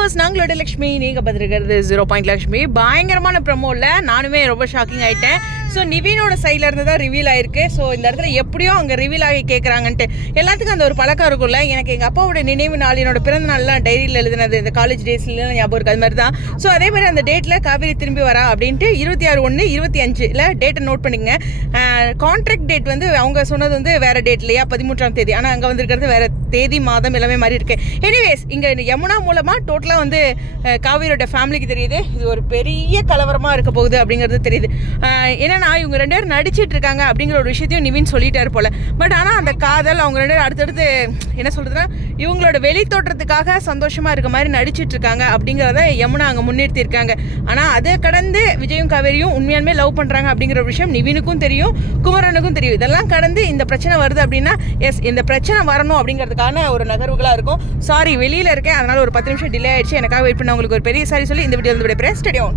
Viewers, நாங்களோட Lakshmi, நீங்கள் பார்த்துருக்கிறது 0 லக்ஷ்மி. பயங்கரமான ப்ரமோவில் நானுமே ரொம்ப ஷாக்கிங் ஆகிட்டேன். ஸோ நிவினோட சைடில் இருந்து தான் ரிவீல் ஆயிருக்கு. ஸோ இந்த இடத்துல எப்படியோ அங்கே ரிவீல் ஆகி கேட்குறாங்கன்ட்டு எல்லாத்துக்கும் அந்த ஒரு பழக்கம் இருக்கும்ல. எனக்கு எங்கள் அப்பாவோட நினைவு நாள், என்னோட பிறந்த நாள்லாம் டைரியில் எழுதுனது இந்த காலேஜ் டேஸ்லாம் ஞாபகம் இருக்குது. அது மாதிரி தான். ஸோ அதே மாதிரி அந்த டேட்டில் காவேரி திரும்பி வரா அப்படின்ட்டு 26/1/25 டேட்டை நோட் பண்ணிங்க. கான்ட்ராக்ட் டேட் வந்து அவங்க சொன்னது வந்து வேறு டேட் இல்லையா, 13ஆம் தேதி. ஆனால் அங்கே வந்திருக்கிறது வேறு தேதி, மாதம் எல்லாமே மாதிரி இருக்கு. எனிவேஸ், இங்கே யமுனா மூலமாக டோட்டலாக வந்து காவேரியோட ஃபேமிலிக்கு தெரியுது இது ஒரு பெரிய கலவரமாக இருக்க போகுது அப்படிங்கிறது தெரியுது. ஏன்னா இவங்க 2 பேரும் நடிச்சிட்டு இருக்காங்க அப்படிங்கிற ஒரு விஷயத்தையும் நிவின் சொல்லிட்டாரு போல. பட் ஆனால் அந்த காதல் அவங்க 2 பேரும் அடுத்தடுத்து என்ன சொல்றதுன்னா இவங்களோட வெளி தோற்றத்துக்காக சந்தோஷமா இருக்க மாதிரி நடிச்சிட்டு இருக்காங்க அப்படிங்கிறத யமுனா அங்கே முன்னிறுத்தி இருக்காங்க. ஆனால் அதை கடந்து விஜயும் காவேரியும் உண்மையாலுமே லவ் பண்றாங்க அப்படிங்கிற ஒரு விஷயம் நிவினுக்கும் தெரியும், குமரனுக்கும் தெரியும். இதெல்லாம் கடந்து இந்த பிரச்சனை வருது அப்படின்னா எஸ், இந்த பிரச்சனை வரணும் அப்படிங்கிறதுக்கான ஒரு நகர்வுகளாக இருக்கும். சாரி, வெளியில் இருக்கேன், அதனால ஒரு 10 நிமிஷம் டிலே ஆயிடுச்சு. எனக்காக வெயிட் பண்ண உங்களுக்கு ஒரு பெரிய சாரி சொல்லி இந்த வீடியோ வந்து ஸ்டேடியம்.